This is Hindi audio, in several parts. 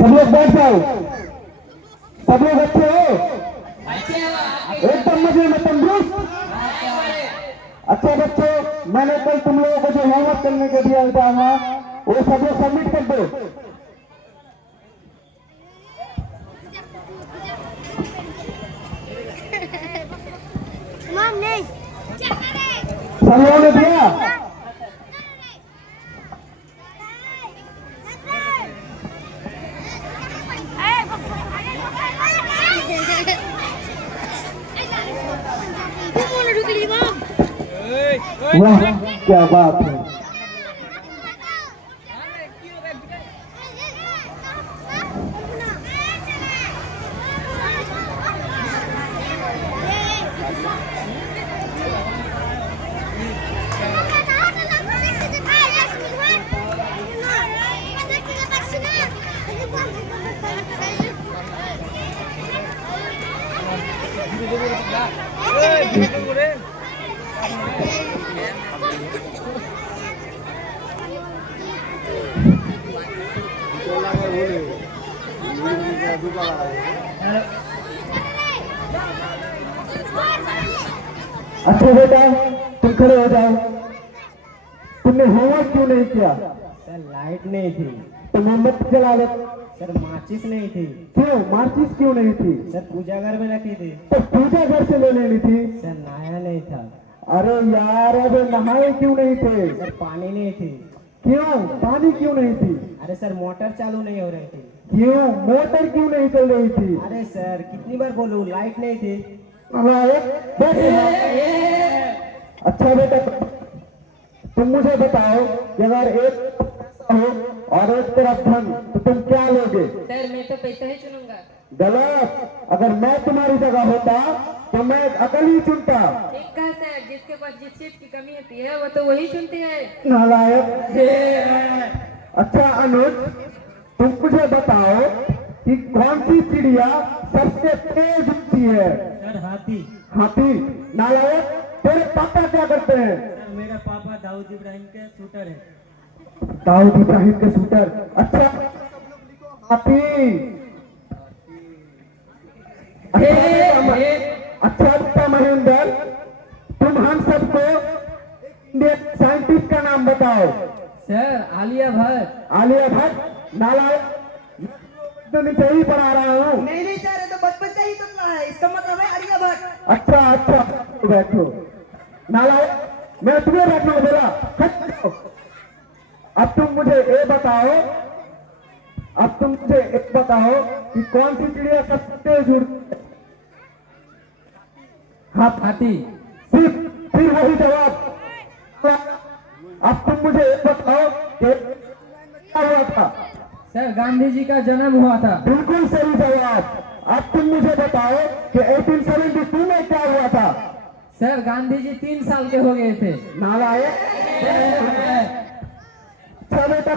सब लोग बैठ जाओ, सब लोग अच्छे हो, एकदम मजे में तंदुरुस्त। अच्छा बच्चों, मैंने कल तुम लोगों को जो होमवर्क करने के दिया था वो सब लोग सबमिट कर दो। सब लोगों ने दिया? वाह क्या बात है। अच्छा बेटा तुम खड़े हो जाओ। तुमने होमवर्क क्यों नहीं किया? सर लाइट नहीं थी। तो मोमबत्ती जला लो। सर माचिस नहीं थी। क्यों माचिस क्यों नहीं थी? सर पूजा घर में रखी थी। तो पूजा घर से ले लेनी थी। सर नहाया नहीं था। अरे यार अब नहाए क्यों नहीं थे? सर पानी नहीं थी। क्यों पानी क्यों नहीं थी? अरे सर मोटर चालू नहीं हो रही थी। क्यों मोटर क्यों नहीं चल रही थी? अरे सर कितनी बार बोलूं लाइट नहीं थी। अच्छा बेटा तुम मुझे बताओ कि अगर एक हो और एक तरफ धन तो तुम क्या लोगे? सर मैं तो पैसा ही चुनूंगा। गलत। अगर मैं तुम्हारी जगह होता तो मैं अकल ही चुनता। ठीक कहा सर, जिसके पास जिस चीज की कमी होती है वो तो वही चुनते हैं। नालायक। अच्छा अनुज तुम मुझे बताओ कि कौन सी चिड़िया सबसे तेज उड़ती है? सर हाथी। हाथी। नालायक तेरे पापा क्या करते हैं? सर मेरा पापा दाऊद इब्राहिम के शूटर है। दाऊद इब्राहिम के शूटर। अच्छा हाथी। अच्छा बेटा महेंद्र तुम हम सबको इंडियन साइंटिस्ट का नाम बताओ। सर आलिया भट्ट। आलिया भट्ट। नालायक तो नहीं सही पढ़ा रहा हूँ। नहीं सर, ये तो बचपन से ही सुनना है, इसका मतलब है आलिया भट्ट। अच्छा अच्छा बैठो। नालायक मैं तुम्हें बैठने को बोला। अब तुम मुझे ये बताओ, अब तुम मुझे एक बताओ कि कौन सी चिड़िया सबसे तेज उड़ती है? हाथी। सिर्फ फिर वही जवाब। अब तुम मुझे एक बताओ कि क्या हुआ था? सर गांधी जी का जन्म हुआ था। बिल्कुल सही जवाब। अब तुम मुझे बताओ कि 1872 में क्या हुआ था? सर गांधी जी 3 साल के हो गए थे। नालायक। अच्छा बेटा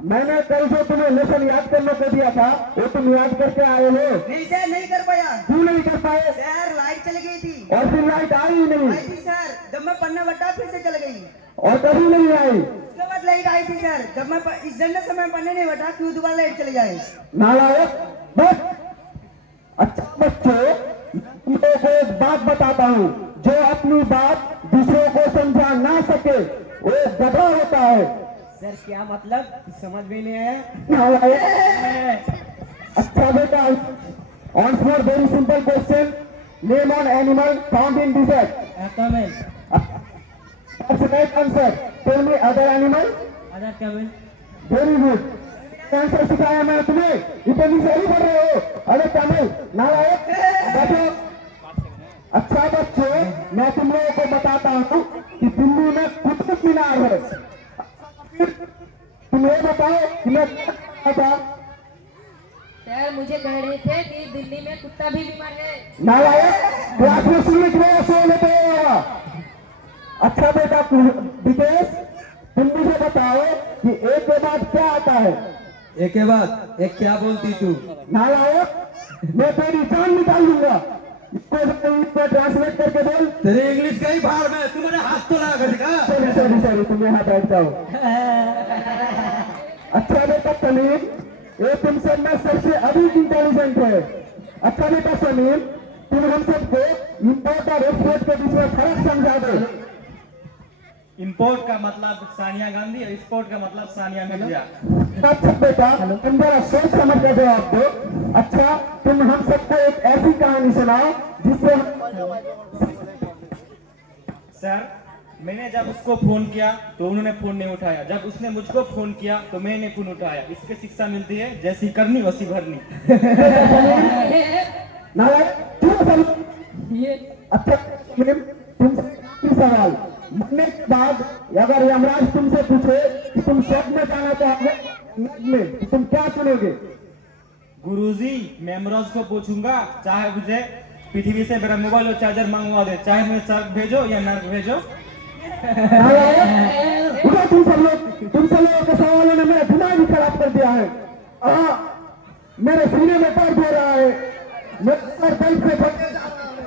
मैंने कल जो तुम्हें लेसन याद करने को दिया था वो तुम याद करके आए हो? नहीं सर, नहीं कर पाया। क्यों नहीं कर पाए? सर लाइट चली गई थी। और फिर लाइट आई ही नहीं? आई थी सर, जब मैं पढ़ना बैठा फिर से चल गई। और कभी नहीं आई? उसके बाद लाइट आई थी सर, जब मैं इस जन्नत से मैं पढ़ने नहीं बैठा क्यों दोबारा लाइट चली जाए। नालायक। बस अच्छा बच्चों तुम लोगों को एक बात बताता हूँ, जो अपनी बात दूसरों को समझा ना सके वो गधा होता है। सर क्या मतलब समझ में नहीं आया। नालायक। अच्छा बेटा answer for very simple question, name on animal found in desert. Camel. That's the right answer. Tell me other animal. Other camel. Very good. Answer सिखाया मैं तुम्हें, इतनी सही पढ़ रहे हो। अरे कैमल नालायक बैठो। अच्छा बच्चों मैं तुम लोगों को बताता हूँ कि दिल्ली में कुतुब मीनार है। तुम ये बताओ कि मैं क्या था? सर मुझे कह रहे थे कि दिल्ली में कुत्ता भी बीमार है। नालायक क्लास में सुनने के लिए सो लेते हो। अच्छा बेटा विदेश तुम मुझे बताओ कि एक के बाद क्या आता है? एक के बाद एक क्या बोलती तू? नालायक मैं तेरी जान निकाल दूंगा। इसको इंग्लिश में ट्रांसलेट करके बोल। तेरे इंग्लिश का ही भाड़ में तू मेरे हाथ तो लगा कर दिखा। सॉरी सॉरी सॉरी तुम यहाँ बैठ जाओ। अच्छा बेटा समीर, ये तुम सब में सबसे अधिक इंटेलिजेंट है। अच्छा बेटा समीर, तुम हम सबको इंपोर्ट और एक्सपोर्ट के बीच में फर्क समझा दो। इंपोर्ट का मतलब सानिया गांधी और एक्सपोर्ट का मतलब सानिया मिर्जा। अच्छा बेटा, तुम जरा सोच समझ कर जवाब दो। अच्छा, तुम हम सबको एक ऐसी कहानी सुनाओ जिससे सर, मैंने जब उसको फोन किया तो उन्होंने फोन नहीं उठाया, जब उसने मुझको फोन किया तो मैंने फोन उठाया। इसके शिक्षा मिलती है जैसी करनी वैसी भरनी। नारायण, क्यों सब ये अच्छा समीर, तुमसे सवाल मरने के बाद अगर यमराज तुमसे पूछे कि तुम स्वर्ग में जाना चाहोगे नर्क में, तो तुम क्या चुनोगे? गुरुजी, मैं यमराज को पूछूंगा, चाहे मुझे पृथ्वी से मेरा मोबाइल और चार्जर मंगवा दे, चाहे मुझे स्वर्ग भेजो या नर्क भेजो। उठो तुम सब लोगों के सवालों ने मेरा दिमाग ही खराब कर दिया है। मेरे सीने में दर्द हो रहा है, मेरे सर दर्द से फटने जा रहा है।